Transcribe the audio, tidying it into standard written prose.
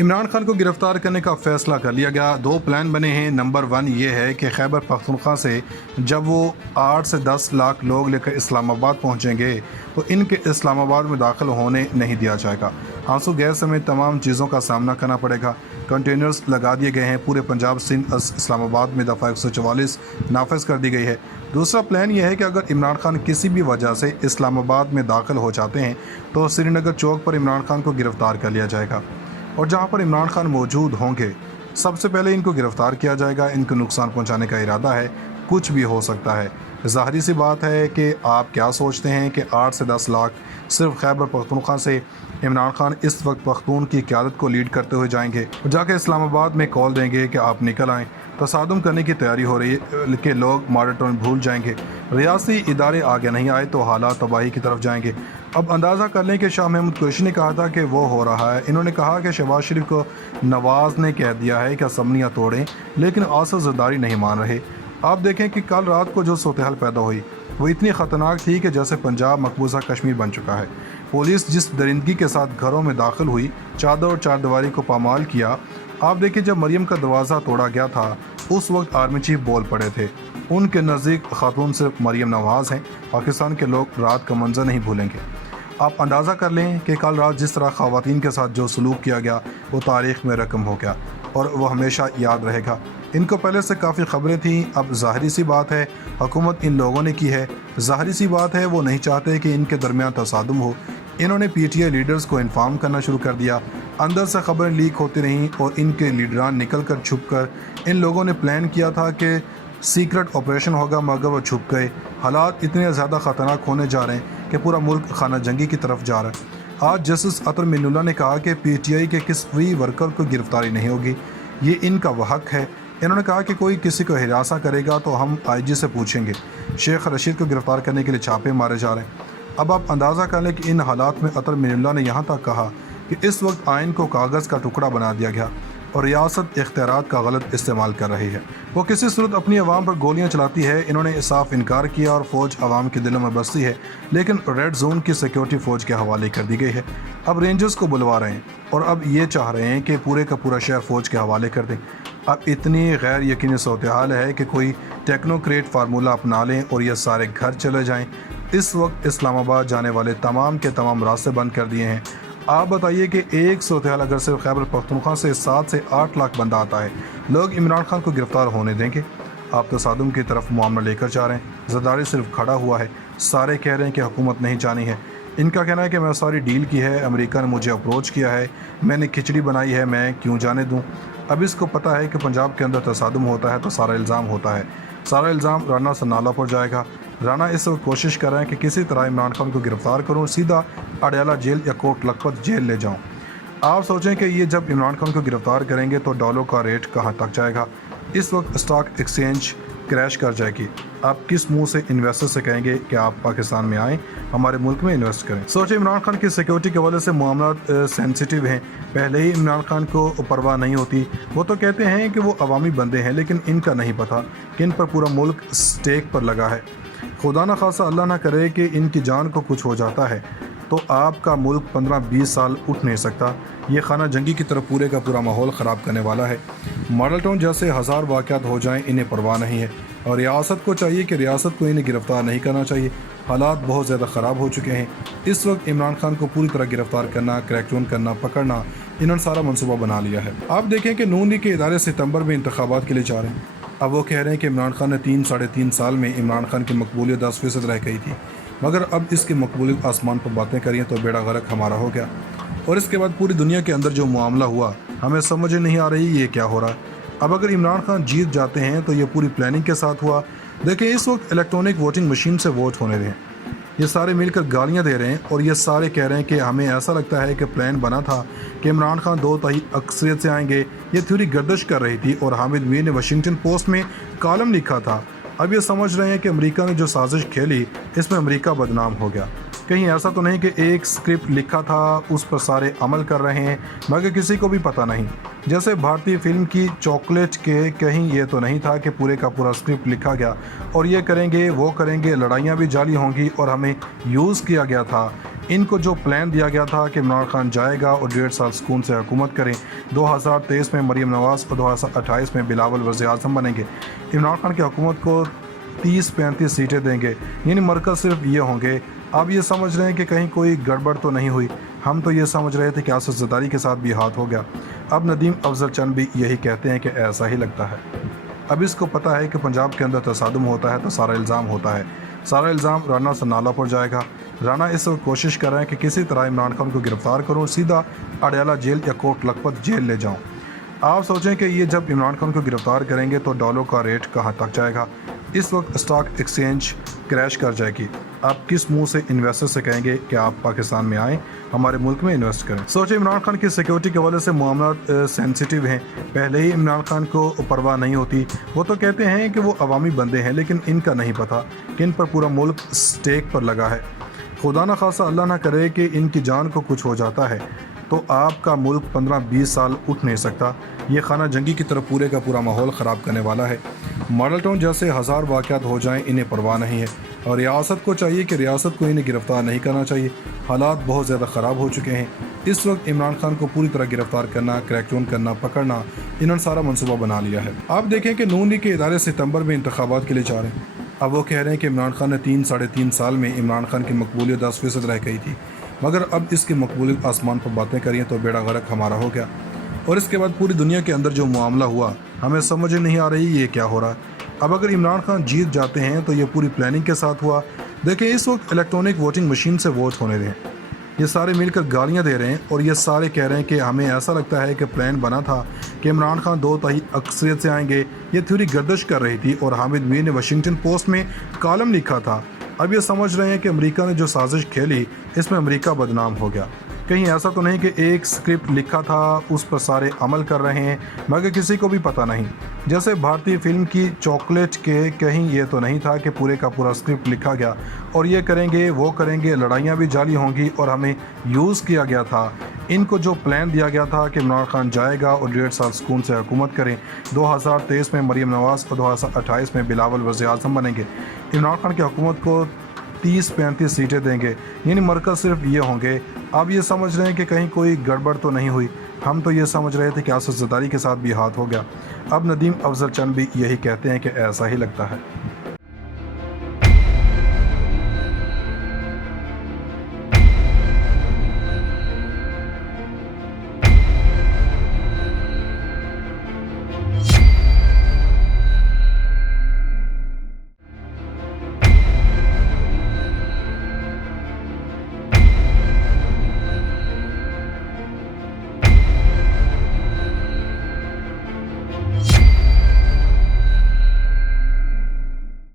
عمران خان کو گرفتار کرنے کا فیصلہ کر لیا گیا۔ دو پلان بنے ہیں۔ نمبر 1 یہ ہے کہ خیبر پختونخوا سے جب وہ 8 سے 10 لاکھ لوگ لے کر اسلام آباد پہنچیں گے تو ان کے اسلام آباد میں داخل ہونے نہیں دیا جائے گا۔ آنسو گیس سمیت تمام چیزوں کا سامنا کرنا پڑے گا۔ کنٹینرز لگا دیے گئے ہیں۔ پورے پنجاب سندھ اسلام آباد میں دفعہ 144 نافذ کر دی گئی ہے۔ دوسرا پلان یہ ہے کہ اگر عمران خان کسی بھی وجہ سے اسلام آباد میں داخل ہو جاتے ہیں تو سری نگر چوک پر عمران خان کو گرفتار کر لیا جائے گا، اور جہاں پر عمران خان موجود ہوں گے سب سے پہلے ان کو گرفتار کیا جائے گا۔ ان کو نقصان پہنچانے کا ارادہ ہے، کچھ بھی ہو سکتا ہے۔ ظاہری سی بات ہے کہ آپ کیا سوچتے ہیں کہ 8 سے 10 لاکھ صرف خیبر پختونخوا سے عمران خان اس وقت پختون کی قیادت کو لیڈ کرتے ہوئے جائیں گے، جا کے اسلام آباد میں کال دیں گے کہ آپ نکل آئیں۔ تصادم کرنے کی تیاری ہو رہی ہے کہ لوگ ماڈل ٹاؤن بھول جائیں گے، ریاستی ادارے آگے نہیں آئے تو حالات تباہی کی طرف جائیں گے۔ اب اندازہ کر لیں کہ شاہ محمود قریشی نے کہا تھا کہ وہ ہو رہا ہے۔ انہوں نے کہا کہ شہباز شریف کو نواز نے کہہ دیا ہے کہ اسمبلیاں توڑیں، لیکن آصف زرداری نہیں مان رہے۔ آپ دیکھیں کہ کل رات کو جو صورتحال پیدا ہوئی وہ اتنی خطرناک تھی کہ جیسے پنجاب مقبوضہ کشمیر بن چکا ہے۔ پولیس جس درندگی کے ساتھ گھروں میں داخل ہوئی، چادر اور چار دیواری کو پامال کیا۔ آپ دیکھیں جب مریم کا دروازہ توڑا گیا تھا اس وقت آرمی چیف بول پڑے تھے۔ ان کے نزدیک خاتون صرف مریم نواز ہیں۔ پاکستان کے لوگ رات کا منظر نہیں بھولیں گے۔ آپ اندازہ کر لیں کہ کل رات جس طرح خواتین کے ساتھ جو سلوک کیا گیا وہ تاریخ میں رقم ہو گیا اور وہ ہمیشہ یاد رہے گا۔ ان کو پہلے سے کافی خبریں تھیں۔ اب ظاہری سی بات ہے حکومت ان لوگوں نے کی ہے، ظاہری سی بات ہے وہ نہیں چاہتے کہ ان کے درمیان تصادم ہو۔ انہوں نے پی ٹی آئی لیڈرز کو انفارم کرنا شروع کر دیا۔ اندر سے خبریں لیک ہوتی رہیں اور ان کے لیڈران نکل کر چھپ کر ان لوگوں نے پلان کیا تھا کہ سیکرٹ آپریشن ہوگا، مگر وہ چھپ گئے۔ حالات اتنے زیادہ خطرناک ہونے جا رہے ہیں کہ پورا ملک خانہ جنگی کی طرف جا رہا ہے۔ آج جسٹس عطر مین اللہ نے کہا کہ پی ٹی آئی کے کس بھی ورکر کو گرفتاری نہیں ہوگی، یہ ان کا وہ حق ہے۔ انہوں نے کہا کہ کوئی کسی کو ہراساں کرے گا تو ہم آئی جی سے پوچھیں گے۔ شیخ رشید کو گرفتار کرنے کے لیے چھاپے مارے جا رہے ہیں۔ اب آپ اندازہ کر لیں کہ ان حالات میں عطر مین اللہ نے یہاں تک کہا کہ اس وقت آئین کو کاغذ کا ٹکڑا بنا دیا گیا اور ریاست اختیارات کا غلط استعمال کر رہی ہے۔ وہ کسی صورت اپنی عوام پر گولیاں چلاتی ہے۔ انہوں نے صاف انکار کیا اور فوج عوام کے دلوں میں بستی ہے، لیکن ریڈ زون کی سیکیورٹی فوج کے حوالے کر دی گئی ہے۔ اب رینجرز کو بلوا رہے ہیں اور اب یہ چاہ رہے ہیں کہ پورے کا پورا شہر فوج کے حوالے کر دیں۔ اب اتنی غیر یقینی صورتحال ہے کہ کوئی ٹیکنوکریٹ فارمولہ اپنا لیں اور یہ سارے گھر چلے جائیں۔ اس وقت اسلام آباد جانے والے تمام کے تمام راستے بند کر دیے ہیں۔ آپ بتائیے کہ ایک صورتحال اگر صرف خیبر پختونخوا سے 7 سے 8 لاکھ بندہ آتا ہے، لوگ عمران خان کو گرفتار ہونے دیں گے؟ آپ تصادم کی طرف معاملہ لے کر جا رہے ہیں۔ زرداری صرف کھڑا ہوا ہے، سارے کہہ رہے ہیں کہ حکومت نہیں جانی ہے۔ ان کا کہنا ہے کہ میں ساری ڈیل کی ہے، امریکہ نے مجھے اپروچ کیا ہے، میں نے کھچڑی بنائی ہے، میں کیوں جانے دوں؟ اب اس کو پتہ ہے کہ پنجاب کے اندر تصادم ہوتا ہے تو سارا الزام ہوتا ہے، سارا الزام رانا سنالا پر جائے گا۔ رانا اس وقت کوشش کر رہے ہیں کہ کسی طرح عمران خان کو گرفتار کروں، سیدھا اڈیالہ جیل یا کوٹ لکھپت جیل لے جاؤں۔ آپ سوچیں کہ یہ جب عمران خان کو گرفتار کریں گے تو ڈالر کا ریٹ کہاں تک جائے گا؟ اس وقت اسٹاک ایکسچینج کریش کر جائے گی۔ آپ کس منہ سے انویسٹر سے کہیں گے کہ آپ پاکستان میں آئیں، ہمارے ملک میں انویسٹ کریں؟ سوچیں عمران خان کی سیکیورٹی کے حوالے سے معاملات سینسیٹیو ہیں۔ پہلے ہی عمران خان کو پرواہ نہیں ہوتی۔ وہ تو کہتے ہیں کہ وہ عوامی بندے ہیں، لیکن ان کا نہیں پتہ کہ ان پر پورا ملک سٹیک پر لگا ہے۔ خدا نہ خواستہ اللہ نہ کرے کہ ان کی جان کو کچھ ہو جاتا ہے تو آپ کا ملک 15-20 سال اٹھ نہیں سکتا۔ یہ خانہ جنگی کی طرف پورے کا پورا ماحول خراب کرنے والا ہے۔ ماڈل ٹاؤن جیسے 1000 واقعات ہو جائیں انہیں پرواہ نہیں ہے، اور ریاست کو چاہیے کہ ریاست کو انہیں گرفتار نہیں کرنا چاہیے۔ حالات بہت زیادہ خراب ہو چکے ہیں۔ اس وقت عمران خان کو پوری طرح گرفتار کرنا، کریک ڈاؤن کرنا، پکڑنا، انہوں نے سارا منصوبہ بنا لیا ہے۔ آپ دیکھیں کہ نون لیگ کے ادارے ستمبر میں انتخابات کے لیے جا رہے ہیں۔ اب وہ کہہ رہے ہیں کہ عمران خان نے 3-3.5 سال میں عمران خان کی مقبولیت 10% رہ گئی تھی، مگر اب اس کی مقبولیت آسمان پر باتیں کری ہیں تو بیڑا غرق ہمارا ہو گیا۔ اور اس کے بعد پوری دنیا کے اندر جو معاملہ ہوا ہمیں سمجھ نہیں آ رہی یہ کیا ہو رہا ہے۔ اب اگر عمران خان جیت جاتے ہیں تو یہ پوری پلاننگ کے ساتھ ہوا۔ دیکھیں اس وقت الیکٹرانک ووٹنگ مشین سے ووٹ ہونے دیں، یہ سارے مل کر گالیاں دے رہے ہیں اور یہ سارے کہہ رہے ہیں کہ ہمیں ایسا لگتا ہے کہ پلان بنا تھا کہ عمران خان 2/3 اکثریت سے آئیں گے۔ یہ تھیوری گردش کر رہی تھی اور حامد میر نے واشنگٹن پوسٹ میں کالم لکھا تھا۔ اب یہ سمجھ رہے ہیں کہ امریکہ نے جو سازش کھیلی اس میں امریکہ بدنام ہو گیا۔ کہیں ایسا تو نہیں کہ ایک سکرپٹ لکھا تھا اس پر سارے عمل کر رہے ہیں مگر کسی کو بھی پتہ نہیں؟ جیسے بھارتی فلم کی چاکلیٹ کے کہیں یہ تو نہیں تھا کہ پورے کا پورا سکرپٹ لکھا گیا اور یہ کریں گے وہ کریں گے، لڑائیاں بھی جعلی ہوں گی اور ہمیں یوز کیا گیا تھا۔ ان کو جو پلان دیا گیا تھا کہ عمران خان جائے گا اور 1.5 سال سکون سے حکومت کریں، 2023 میں مریم نواز اور 2028 میں بلاول وزیر اعظم بنیں گے، عمران خان کی حکومت کو 30-35 سیٹیں دیں گے، یعنی مرکز صرف یہ ہوں گے۔ آپ یہ سمجھ رہے ہیں کہ کہیں کوئی گڑبڑ تو نہیں ہوئی؟ ہم تو یہ سمجھ رہے تھے کہ آصف زرداری کے ساتھ بھی ہاتھ ہو گیا۔ اب ندیم افضل چند بھی یہی کہتے ہیں کہ ایسا ہی لگتا ہے۔ اب اس کو پتہ ہے کہ پنجاب کے اندر تصادم ہوتا ہے تو سارا الزام ہوتا ہے، سارا الزام رانا سنالا پر جائے گا۔ رانا اس وقت کوشش کر رہے ہیں کہ کسی طرح عمران خان کو گرفتار کروں، سیدھا اڈیالہ جیل یا کوٹ لکھپت جیل لے جاؤں۔ آپ سوچیں کہ یہ جب عمران خان کو گرفتار کریں گے تو ڈالر کا ریٹ کہاں تک جائے گا؟ اس وقت اسٹاک ایکسچینج کریش کر جائے گی۔ آپ کس منہ سے انویسٹر سے کہیں گے کہ آپ پاکستان میں آئیں، ہمارے ملک میں انویسٹ کریں؟ سوچیں عمران خان کی سیکیورٹی کے حوالے سے معاملات سینسیٹیو ہیں، پہلے ہی عمران خان کو پرواہ نہیں ہوتی۔ وہ تو کہتے ہیں کہ وہ عوامی بندے ہیں، لیکن ان کا نہیں پتہ کہ ان پر پورا ملک سٹیک پر لگا ہے۔ خدا نہ خواستہ اللہ نہ کرے کہ ان کی جان کو کچھ ہو جاتا ہے تو آپ کا ملک 15-20 سال اٹھ نہیں سکتا۔ یہ خانہ جنگی کی طرف پورے کا پورا ماحول خراب کرنے والا ہے۔ ماڈل ٹاؤن جیسے 1000 واقعات ہو جائیں، انہیں پرواہ نہیں ہے، اور ریاست کو چاہیے کہ ریاست کو انہیں گرفتار نہیں کرنا چاہیے۔ حالات بہت زیادہ خراب ہو چکے ہیں۔ اس وقت عمران خان کو پوری طرح گرفتار کرنا، کریک ڈاؤن کرنا، پکڑنا، انہوں نے سارا منصوبہ بنا لیا ہے۔ آپ دیکھیں کہ نون لیگ کے ادارے ستمبر میں انتخابات کے لیے جا رہے ہیں۔ اب وہ کہہ رہے ہیں کہ عمران خان نے 3-3.5 سال میں عمران خان کی مقبولیت 10% رہ گئی تھی، مگر اب اس کی مقبولیت آسمان پر باتیں کری ہیں تو بیڑا غرق ہمارا ہو گیا۔ اور اس کے بعد پوری دنیا کے اندر جو معاملہ ہوا، ہمیں سمجھ نہیں آ رہی یہ کیا ہو رہا ہے۔ اب اگر عمران خان جیت جاتے ہیں تو یہ پوری پلاننگ کے ساتھ ہوا۔ دیکھیں اس وقت الیکٹرانک ووٹنگ مشین سے ووٹ ہونے دیں، یہ سارے مل کر گالیاں دے رہے ہیں، اور یہ سارے کہہ رہے ہیں کہ ہمیں ایسا لگتا ہے کہ پلان بنا تھا کہ عمران خان 2/3 اکثریت سے آئیں گے۔ یہ تھیوری گردش کر رہی تھی، اور حامد میر نے واشنگٹن پوسٹ میں کالم لکھا تھا۔ اب یہ سمجھ رہے ہیں کہ امریکہ نے جو سازش کھیلی، اس میں امریکہ بدنام ہو گیا۔ کہیں ایسا تو نہیں کہ ایک سکرپٹ لکھا تھا اس پر سارے عمل کر رہے ہیں مگر کسی کو بھی پتہ نہیں؟ جیسے بھارتی فلم کی چاکلیٹ کے، کہیں یہ تو نہیں تھا کہ پورے کا پورا سکرپٹ لکھا گیا اور یہ کریں گے وہ کریں گے، لڑائیاں بھی جعلی ہوں گی اور ہمیں یوز کیا گیا تھا۔ ان کو جو پلان دیا گیا تھا کہ عمران خان جائے گا اور 1.5 سال سکون سے حکومت کریں، 2023 میں مریم نواز اور 2028 میں بلاول وزیر اعظم بنیں گے، عمران خان کی حکومت کو 30-35 سیٹیں دیں گے، یعنی مرکز صرف یہ ہوں گے۔ آپ یہ سمجھ رہے ہیں کہ کہیں کوئی گڑبڑ تو نہیں ہوئی؟ ہم تو یہ سمجھ رہے تھے کہ آصف زرداری کے ساتھ بھی ہاتھ ہو گیا۔ اب ندیم افضل چند بھی یہی کہتے ہیں کہ ایسا ہی لگتا ہے۔